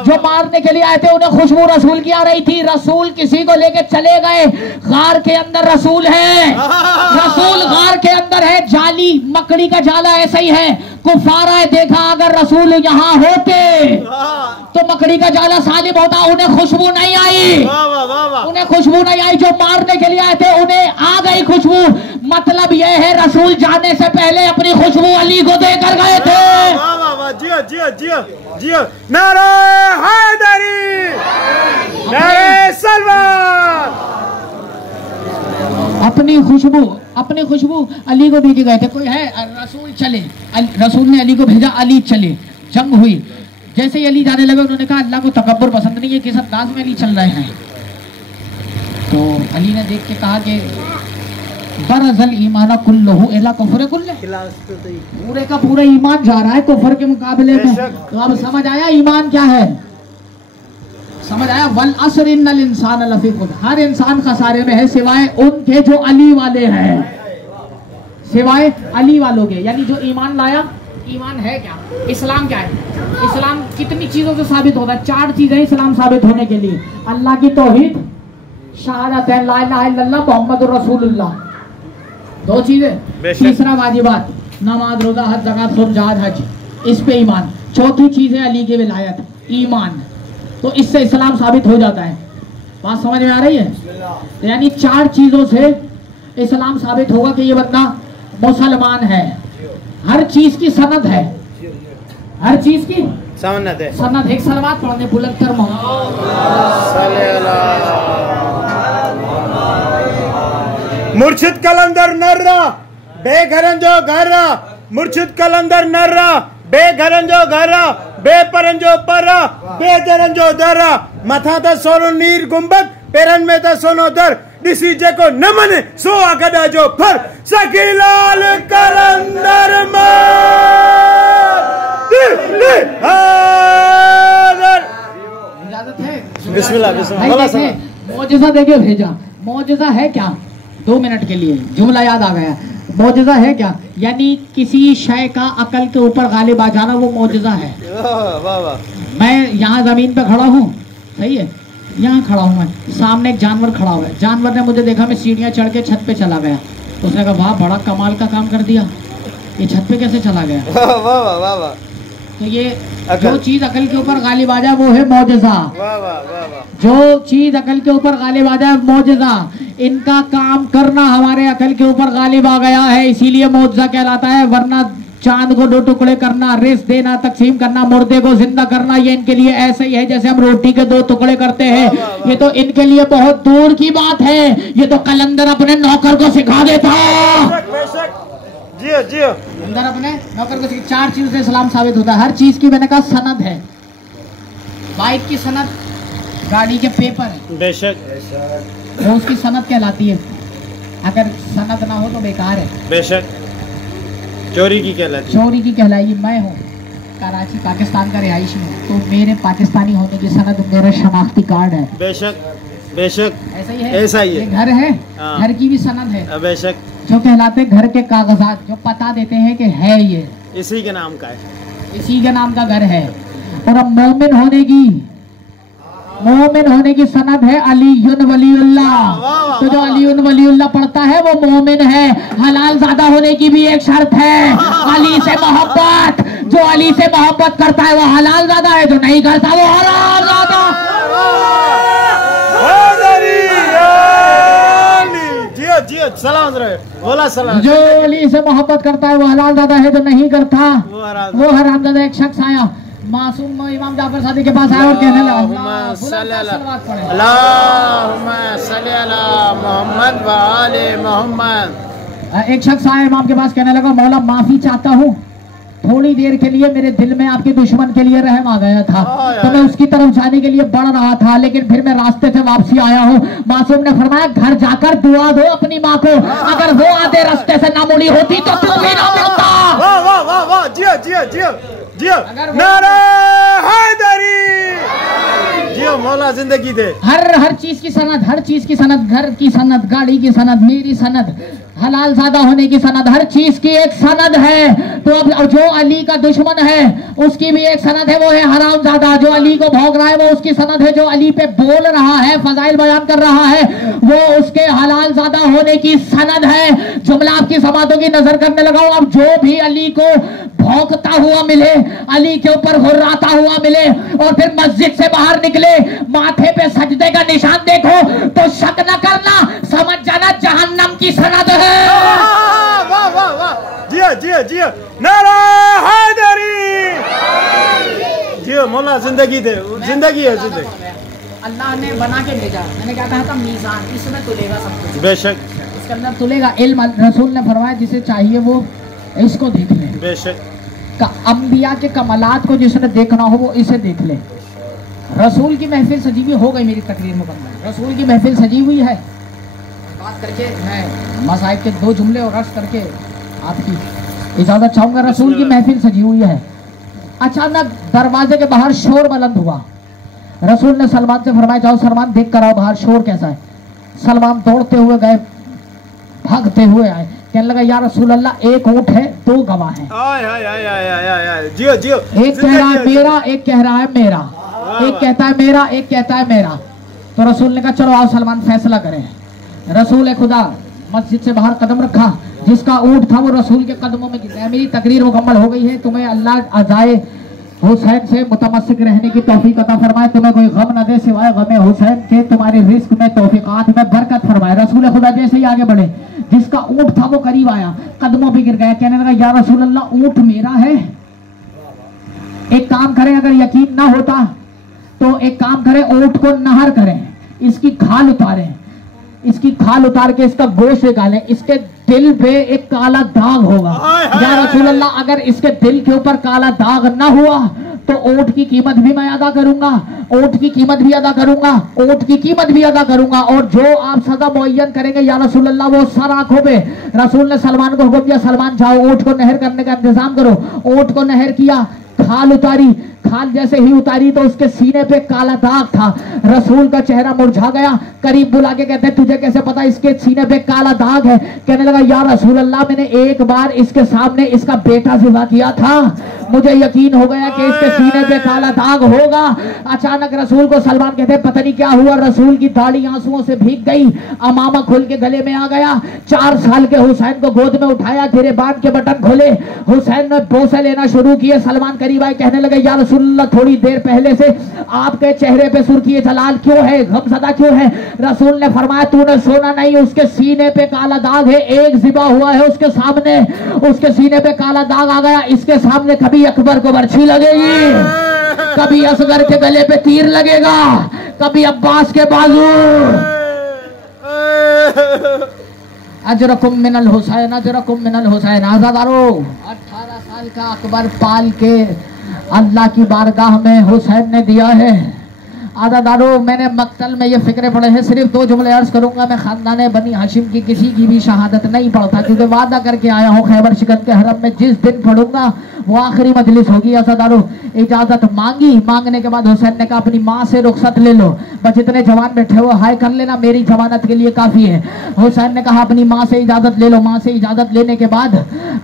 जो मारने के लिए आए थे उन्हें खुशबू रसूल की आ रही थी। रसूल किसी को लेके चले गए, गार के अंदर रसूल है, रसूल गार के अंदर है, जाली मकड़ी का जाला ऐसा ही है। कुफारा है, देखा अगर रसूल यहाँ होते तो मकड़ी का जाला सालिम होता। उन्हें खुशबू नहीं आई, उन्हें खुशबू नहीं आई। जो मारने के लिए आए थे उन्हें आ गई खुशबू। मतलब यह है रसूल जाने से पहले अपनी खुशबू अली को देकर गए थे। वाह, जियो जियो जियो जियो, नारे हैदरी, नारे सलमान। अपनी खुशबू अली को भेजे गए थे, कोई है रसूल चले, रसूल ने अली को भेजा, अली चले, जंग हुई, जैसे ही अली जाने लगे उन्होंने कहा अल्लाह को तकब्बुर पसंद नहीं है, किस अंदाज में अली चल रहे हैं। तो अली ने देख के कहा कि बरज़ल ईमान कुल्लहु इला कुफ्र कुल्ले, पूरे का पूरा ईमान जा रहा है कुफ्र के मुकाबले में। तो अब समझ आया ईमान क्या है, समझ आया। वल अस्र इन्नल इंसान लफी खुस्र, हर इंसान खसारे में है सिवाय उनके जो अली वाले हैं, सिवाय अली वालों के। यानी जो ईमान लाया, ईमान है क्या, इस्लाम क्या है, इस्लाम कितनी चीजों से साबित होता है, 4 चीजें इस्लाम साबित होने के लिए, अल्लाह की तौहीद, शहादत ला इलाहा इल्लल्लाह मुहम्मदुर रसूलुल्लाह, 2 चीजें, तीसरा वाजिबात, नमाज रोजा हज ज़कात सौम जहाद हज, इस पे ईमान, चौथी चीज है अली की विलायत, ईमान। तो इससे इस्लाम साबित हो जाता है, बात समझ में आ रही है। तो यानी 4 चीजों से इस्लाम साबित होगा कि ये बंदा मुसलमान है। हर चीज की सनद है, हर चीज की सनद है, सनद। एक सलवात पढ़ने बुलंद कर मुर्शिद कलंदर नर्रा बेघरन जो घरा, मुर्शिद कलंदर नर्रा बेघरन जो घरा, बेपरन जो परा, बेदरन जो दरा, मथा था सोनो नीर गुंबद, पेरन में था सोनो दर, दिसी जे को न मने सो अगदा जो फर, सकीलाल कलंदर इजाजत है। बिस्मिल्लाह बिस्मिल्लाह। मौजज़ा देके भेजा, मौजज़ा है क्या, 2 मिनट के लिए जुमला याद आ गया, मौजज़ा है क्या, यानी किसी शय का अकल के ऊपर गालिब आ जाना, वो मौजज़ा है। वाह वाह। मैं यहाँ जमीन पे खड़ा हूँ, सही है, यहाँ खड़ा हूँ मैं, सामने एक जानवर खड़ा हुआ है, जानवर ने मुझे देखा, मैं सीढ़ियाँ चढ़ के छत पे चला गया, उसने कहा वाह बड़ा कमाल का काम कर दिया, ये छत पे कैसे चला गया। वाह वाह वाह वाह। तो ये जो चीज अकल के ऊपर गालिब आ जाए वो है मौजज़ा। वाह वाह वाह वाह। जो चीज अकल के ऊपर गालिब आ जाए मौजज़ा, इनका काम करना हमारे अकल के ऊपर गालिब आ गया है, इसीलिए मौजज़ा कहलाता है। वरना चांद को 2 टुकड़े करना, रिस्क देना, तकसीम करना, मुर्दे को जिंदा करना, ये इनके लिए ऐसे ही है जैसे हम रोटी के 2 टुकड़े करते हैं। ये तो इनके लिए बहुत दूर की बात है, ये तो कलंदर अपने नौकर को सिखा देता। जियो जियो। अंदर अपने नौकर को 4 चीजों से इस्लाम साबित होता है। हर चीज की मैंने कहा सनद है, बाइक की सनद, गाड़ी के पेपर, बेशक वो उसकी सनद कहलाती है। अगर सनद ना हो तो बेकार है। बेशक चोरी की कहलाती, चोरी की कहलाएगी। मैं हूँ कराची पाकिस्तान का रिहायशी हूँ, तो मेरे पाकिस्तानी होने की सनद मेरा शनाख्ती कार्ड है। बेशक बेशक ऐसा ही है, ऐसा ही है। ये घर है, घर की भी सनद है, बेशक, जो कहलाते घर के कागजात, जो पता देते हैं कि है ये इसी के नाम का है, इसी के नाम का घर है। और अब मोमिन होने की सनद है अलीयुन वलीउल्लाह। तो जो अलीयुन वलीउल्लाह पढ़ता है वो मोमिन है। हलाल ज़्यादा होने की भी एक शर्त है, अली से मोहब्बत। जो अली से मोहब्बत करता है वो हलाल ज़्यादा है, जो नहीं करता वो हराम ज़्यादा। सलाम रहे, बोला सलाम। जो अली से मोहब्बत करता है वो हलाल ज़्यादा है, जो नहीं करता वो हराम ज़्यादा। एक शख्स आया, मासूम इमाम जाफर सादिक के पास आया और कहने लगा मोहम्मद व आले मोहम्मद। एक शख्स आया इमाम के पास, कहने लगा मौला माफी चाहता हूँ, थोड़ी देर के लिए मेरे दिल में आपके दुश्मन के लिए रहम आ गया था, तो मैं उसकी तरफ जाने के लिए बढ़ रहा था, लेकिन फिर मैं रास्ते से वापसी आया हूँ। मासूम ने फरमाया घर जाकर दुआ दो अपनी माँ को, अगर वो आधे रास्ते से ना मुड़ी होती तो तू भी ना मुड़ता। वाह वाह वाह वाह, जियो जियो जियो जियो, नारे हैदरी, जियो मौला जिंदगी दे। हर चीज की सनद, हर चीज की सनद, घर की सनद, गाड़ी की सनद, मेरी सनद, हलाल ज़्यादा होने की सनद, हर चीज की एक सनद है। तो अब जो अली का दुश्मन है उसकी भी एक सनद है, वो है हराम ज़्यादा। जो अली को भोग रहा है वो उसकी सनद है। जो अली पे बोल रहा है, फजाइल बयान कर रहा है, वो उसके हलाल ज़्यादा होने की सनद है। जुमला आपकी समातों की नजर करने लगा हूं। अब जो भी अली को भौंकता हुआ मिले, अली के ऊपर हुर्राता हुआ मिले और फिर मस्जिद से बाहर निकले, माथे पे सजदे का निशान देखो तो शक न करना, समझ जाना जहन्नम की सनद है। वाह वाह वाह, जियो जियो जियो जियो, नारा हैदरी, जियो मौला, जिंदगी दे, जिंदगी है जिंदगी। अल्लाह ने बना के भेजा, मैंने क्या कहा था, मीज़ान, इसमें तुलेगा सब कुछ, बेशक इसके अंदर तुलेगा इल्म। रसूल ने फरमाया जिसे चाहिए वो इसको देख ले, बेशक अंबिया के कमालात को जिसने देखना हो वो इसे देख ले। रसूल की महफिल सजी हुई हो गई, मेरी तकरीर मुकम्मल, रसूल की महफिल सजी हुई है। बात करके मैं मसाइब के 2 जुमले और अर्ज करके आपकी इजाज़त चाहूँगा। रसूल की महफिल सजी हुई है, अचानक दरवाजे के बाहर शोर बुलंद हुआ। रसूल ने सलमान से फरमाया जाओ सलमान देख कर आओ बाहर शोर कैसा है। सलमान दौड़ते हुए गए, भागते हुए आए, कहने लगा या रसूल अल्लाह, एक ऊँट है, 2 गवाह हैं। जियो जियो, एक कह रहा है मेरा, एक कह रहा है मेरा, एक कहता है मेरा, एक कहता है मेरा। तो रसूल ने कहा चलो आओ सलमान फैसला करें। रसूल खुदा मस्जिद से बाहर कदम रखा, जिसका ऊँट था वो रसूल के कदमों में गिर गया। मेरी तकरीर मुकम्मल हो गई है। तुम्हें अल्लाह अज़ाए हुसैन से मुतमस्सिक रहने की तौफीक अता फरमाए, तुम्हें कोई गम न दे सिवाय गमे हुसैन के, तुम्हारे रिस्क में तौफीकात में बरकत फरमाए। रसूल खुदा जैसे ही आगे बढ़े, जिसका ऊँट था वो करीब आया, कदमों पे गिर गया, कहने लगा या रसूल अल्लाह ऊँट मेरा है। एक काम करें, अगर यकीन ना होता तो एक काम करें, ऊँट को नहर करें, इसकी खाल उतारें, इसकी खाल उतार के इसका गोश्त निकालें, इसके दिल पे एक काला दाग होगा। या रसूल अल्लाह अगर इसके दिल के ऊपर काला दाग ना हुआ तो ऊँट की कीमत भी मैं अदा करूंगा, ऊँट की कीमत भी अदा करूंगा, ऊँट की कीमत भी अदा करूंगा, और जो आप सजा मुअय्यन करेंगे या रसूल अल्लाह वो सर आंखों पे। रसूल ने सलमान को हुक्म दिया, सलमान जाओ ऊँट को नहर करने का इंतजाम करो। ऊँट को नहर किया, खाल उतारी, खाल जैसे ही उतारी तो उसके सीने पे काला दाग था। रसूल का चेहरा मुरझा गया, करीब बुला के कहते तुझे कैसे पता इसके सीने पे काला दाग है। कहने लगा या रसूल अल्लाह मैंने एक बार इसके सामने इसका बेटा ज़िबा किया था, मुझे यकीन हो गया कि इसके सीने पे काला दाग होगा। अचानक रसूल को सलमान कहते पता नहीं क्या हुआ, रसूल की दाढ़ी आंसुओं से भीग गई, अमामा खुल के गले में आ गया। 4 साल के हुसैन को गोद में उठाया, गिरेबान के बटन खोले, हुसैन ने बोसे लेना शुरू किए। सलमान करीब आए, कहने लगे या रसूलुल्लाह थोड़ी देर पहले से आपके चेहरे पे सुर्खी जलाल क्यों है, गमज़दा क्यों है। रसूल ने फरमाया तूने सोना नहीं, उसके सीने पे काला दाग है, एक ज़िबा हुआ है उसके सामने, उसके सीने पे काला दाग आ गया। इसके सामने कभी अकबर को बर्छी लगेगी, कभी असगर के गले पे तीर लगेगा, कभी अब्बास के बाजू। अजरकुम मिनल हुसैन, अजरकुम मिनल हुसैन। आज़ादारो 18 साल का अकबर पाल के अल्लाह की बारगाह में हुसैन ने दिया है। आज़ादारो मैंने मक्तल में ये फिक्रे पढ़े हैं, सिर्फ 2 जुमले अर्ज करूंगा। मैं खानदान बनी हाशिम की किसी की भी शहादत नहीं पढ़ता, क्योंकि वादा करके आया हूँ खैबर शिकन के हरम में जिस दिन पढ़ूंगा वो आखिरी मजलिस होगी। आज़ादारो इजाजत मांगी, मांगने के बाद हुसैन ने कहा अपनी माँ से रुखसत ले लो, बस जितने जवान बैठे हो हाय कर लेना, मेरी जमानत के लिए काफी है। हुसैन ने कहा अपनी माँ से इजाजत ले लो। माँ से इजाजत लेने के बाद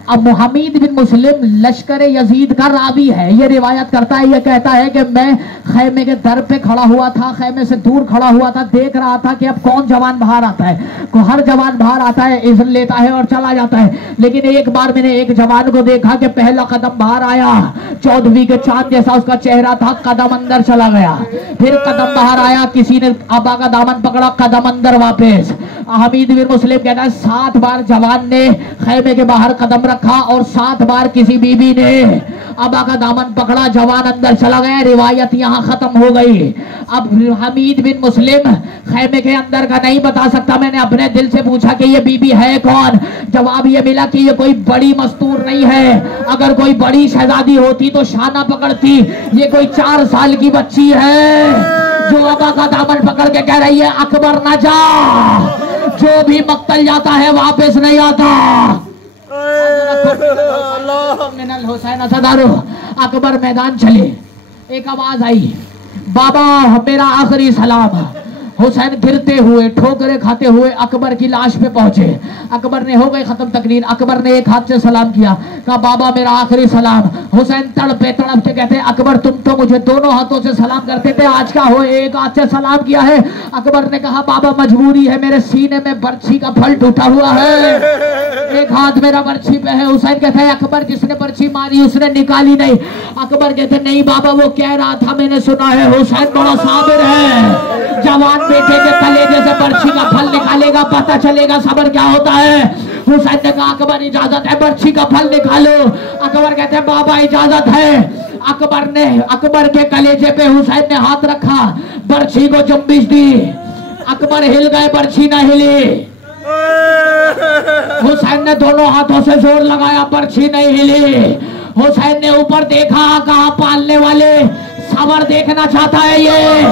अब हमीद बिन मुस्लिम लश्कर यजीद का रावी है, ये रिवायत करता है, ये कहता है कि मैं खैमे के दर पे खड़ा हुआ था, खैमे से दूर खड़ा हुआ था, देख रहा था कि अब कौन जवान बाहर आता है। हर जवान बाहर आता है, इज़्न लेता है और चला जाता है, लेकिन एक बार मैंने एक जवान को देखा कि पहला कदम बाहर आया, 14वीं के चांद जैसा उसका चेहरा था, कदम अंदर चला गया, फिर कदम बाहर आया, किसी ने आबा का दामन पकड़ा, कदम अंदर वापस। हमीद बिन मुस्लिम कहता है 7 बार जवान ने खैमे के बाहर कदम रखा और 7 बार किसी बीबी ने आबा का दामन पकड़ा, जवान अंदर चला गया। रिवायत यहाँ खत्म हो गई। अब हमीद बिन मुस्लिम खैमे के अंदर का नहीं बता सकता। मैंने अपने दिल से पूछा कि ये बीबी है कौन, जवाब ये मिला कि ये कोई बड़ी मस्तूर नहीं है, अगर कोई बड़ी शहजादी होती तो शाना पकड़ती, ये कोई 4 साल की बच्ची है जो आबा का दामन पकड़ के कह रही है अकबर ना जा, जो भी मक्तल जाता है वापस नहीं आता। हुसैन असदारो अकबर मैदान चले, एक आवाज आई बाबा मेरा आखिरी सलाम। हुसैन गिरते हुए ठोकरे खाते हुए अकबर की लाश पे पहुंचे। अकबर ने हो गई खत्म तकरीर, अकबर ने एक हाथ से सलाम किया, कहा बाबा मेरा आखिरी सलाम। हुसैन तड़प के कहते अकबर तुम तो मुझे दोनों हाथों से सलाम करते थे, आज का हो एक हाथ से सलाम किया है। अकबर ने कहा बाबा मजबूरी है, मेरे सीने में बर्छी का फल टूटा हुआ है, एक हाथ मेरा बर्छी पे है। हुसैन कहता है अकबर जिसने बर्छी मारी उसने निकाली नहीं। अकबर कहते नहीं बाबा वो कह रहा था मैंने सुना है, हुसैन बड़ा साबिर है, जवान बेटे के कलेजे से बर्छी का फल निकालेगा, पता चलेगा सबर क्या होता है। हुसैन ने कहा अकबर इजाजत है, बर्छी का फल निकालो। अकबर कहते हैं बाबा इजाजत है। अकबर के कलेजे पे हुसैन ने हाथ रखा, बर्छी को जंबिश दी। अकबर हिल गए, बर्छी ना हिली। हुसैन ने दोनों हाथों से जोर लगाया, बर्छी नहीं हिली। हुसैन ने ऊपर देखा, कहा पालने वाले सबर देखना चाहता है ये,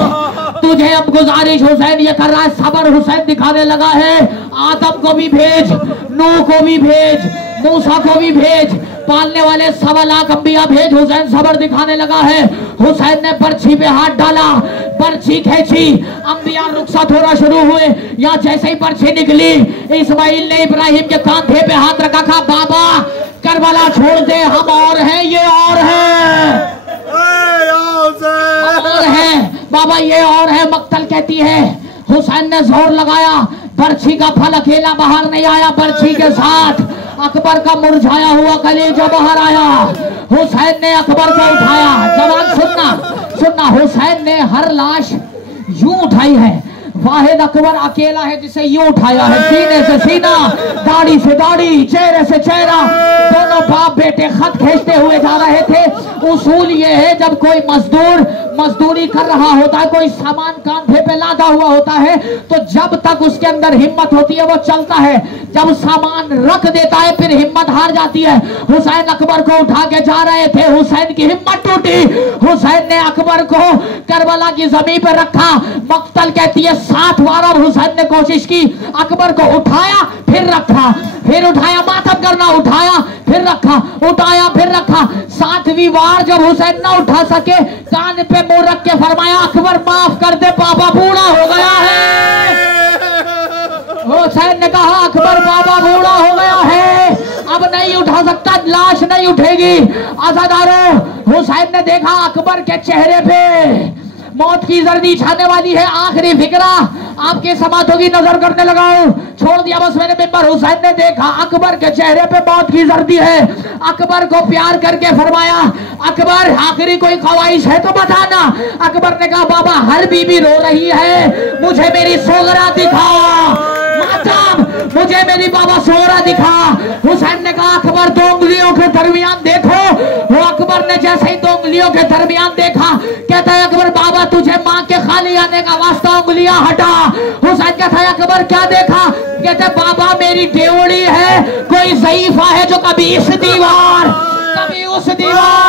तुझे अब गुजारिश हुसैन ये कर रहा है, सबर हुसैन दिखाने लगा है। आदम को भी भेज, नूह को भी भेज, मूसा को भी भेज, पालने वाले 1.25 लाख अंबिया भेज, हुसैन सबर दिखाने लगा है। हुसैन ने बर्छी पे हाथ डाला, बर्छी खींची, अंबिया रुखसत होना शुरू हुए। यहाँ जैसे ही बर्छी निकली, इस्माइल ने इब्राहिम के कांधे पे हाथ रखा, कहा बाबा करबला छोड़ दे, हम और हैं, ये और है, और है बाबा, ये और है। मक्तल कहती है हुसैन ने जोर लगाया, बर्छी का फल अकेला बाहर नहीं आया, बर्छी के साथ अकबर का मुरझाया हुआ कलेजा बाहर आया। हुसैन ने अकबर को उठाया। जवान सुनना, हुसैन ने हर लाश यूं उठाई है, वाहिद अकबर अकेला है जिसे यूं उठाया है, सीने से सीना, दाढ़ी से दाढ़ी, चेहरे से चेहरा। दोनों बाप बेटे खत खींचते हुए जा रहे थे। उसूल ये है, जब कोई मजदूर मजदूरी कर रहा होता है, कोई सामान कांधे पे लादा हुआ होता है, तो जब तक उसके अंदर हिम्मत होती है वो चलता है, जब सामान रख देता है फिर हिम्मत हार जाती है। हुसैन अकबर को उठा के जा रहे थे, हुसैन की हिम्मत टूटी। हुसैन ने अकबर को करबला की जमीन पर रखा। मक्तल कहती है 7 बार अब हुसैन ने कोशिश की, अकबर को उठाया फिर रखा, फिर उठाया, मातम करना, उठाया फिर रखा, उठाया फिर रखा। 7वीं बार जब हुसैन ना उठा सके, कान पे मुंह रख के फरमाया अकबर माफ कर दे, बाबा बूढ़ा हो गया है। हुसैन ने कहा अकबर बाबा बूढ़ा हो गया है, अब नहीं उठा सकता, लाश नहीं उठेगी। आजादारों, हुसैन ने देखा अकबर के चेहरे पे मौत की जर्दी छाने वाली है। आखिरी फिक्रा आपके समातों की नजर करने लगाओ, छोड़ दिया बस मैंने मिंबर। हुसैन ने देखा अकबर के चेहरे पे मौत की जर्दी है। अकबर को प्यार करके फरमाया अकबर आखिरी कोई ख्वाहिश है तो बताना। अकबर ने कहा बाबा हर बीबी रो रही है, मुझे मेरी सोगरा दिखा, मातम मुझे मेरी बाबा सोगरा दिखा। हुसैन ने कहा अकबर 2 उंगलियों के दरमियान देखो। वो अकबर ने जैसे ही 2 उंगलियों के दरमियान देखा, कहता है अकबर बाबा तुझे माँ के खाली आने का वास्ता, उंगलियां हटा। हुसैन कहता है अकबर क्या देखा? कहते बाबा मेरी डेवड़ी है, कोई ज़ईफा है जो कभी इस दीवार कभी उस दीवार